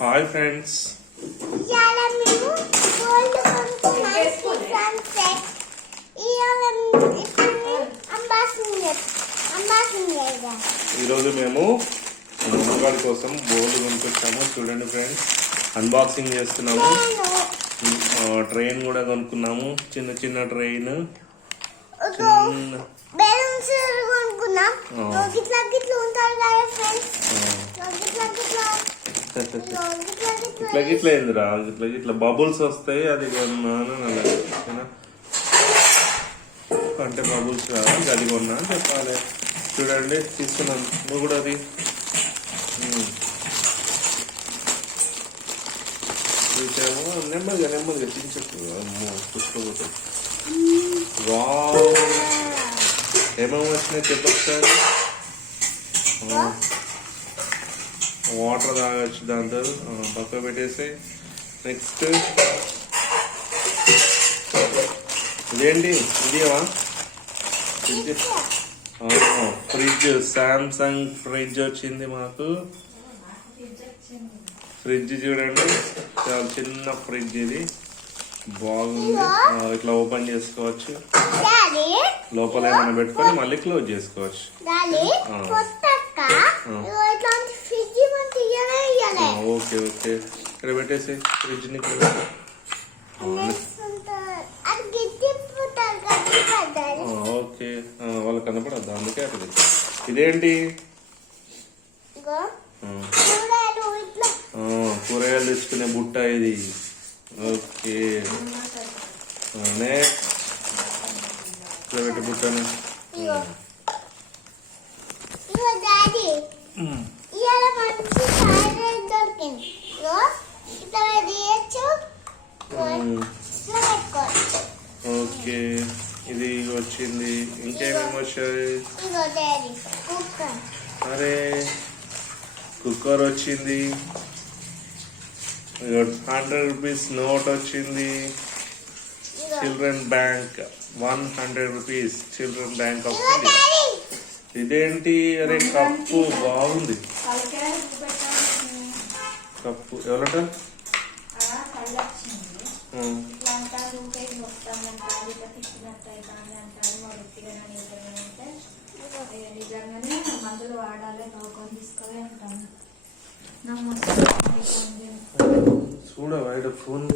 Hi friends, ఈరోజు మేము ముందుగాడి కోసం బోర్డు కొనుక్కొచ్చాము. చూడండి ఫ్రెండ్స్, అన్బాక్సింగ్ చేస్తున్నాము. ట్రైన్ కూడా కొనుక్కున్నాము, చిన్న చిన్న ట్రైన్. ఇట్లా గిట్ల ఏందిరా, ఇట్లా గిట్ల బబుల్స్ వస్తాయి. అది కొన్నాను అంటే బబుల్స్ కావాలి, అది కొన్నా అని చెప్పాలి. చూడండి, తీసుకున్నాను. నువ్వు కూడా అది చూసాము. నెమ్మదిగా నెమ్మదిగా తీసుకో. అమ్మో, చూసుకోబోతుంది. వావ్, ఏమేమి వచ్చినాయి చెప్పొచ్చారు. వాటర్ తాగొచ్చు, దాంతో పక్క పెట్టేసి. నెక్స్ట్ ఇదేంటి, ఇదేవా ఫ్రిడ్జ్. సామ్సంగ్ ఫ్రిడ్జ్ వచ్చింది మాకు. ఫ్రిడ్జ్ చూడండి, చాలా చిన్న ఫ్రిడ్జ్. ఇది బాగుంది. ఇట్లా ఓపెన్ చేసుకోవచ్చు, లోపల ఏమైనా పెట్టుకొని మళ్ళీ క్లోజ్ చేసుకోవచ్చు. ఓకే ఓకే, ఇక్కడ పెట్టేసి ఫ్రిడ్జ్ ని. ఓకే, వాళ్ళు కనపడద్దు, అందుకే అక్కడ. ఇదేంటి, కూరగాయలు తెచ్చుకునే బుట్ట ఇది. ఓకే, నెక్స్ట్ పెట్టి బుట్టని. ఓకే, ఇది వచ్చింది. ఇంకేమేమి వచ్చాయి? అరే, కుక్కర్ వచ్చింది. 100 రూపీస్ నోట్ వచ్చింది. Children bank 100 rupees. Children bank of India. ఇదేంటి, అరే కప్పు బాగుంది. కప్పు ఎవరట? చూడ వైడ్ ఫోన్.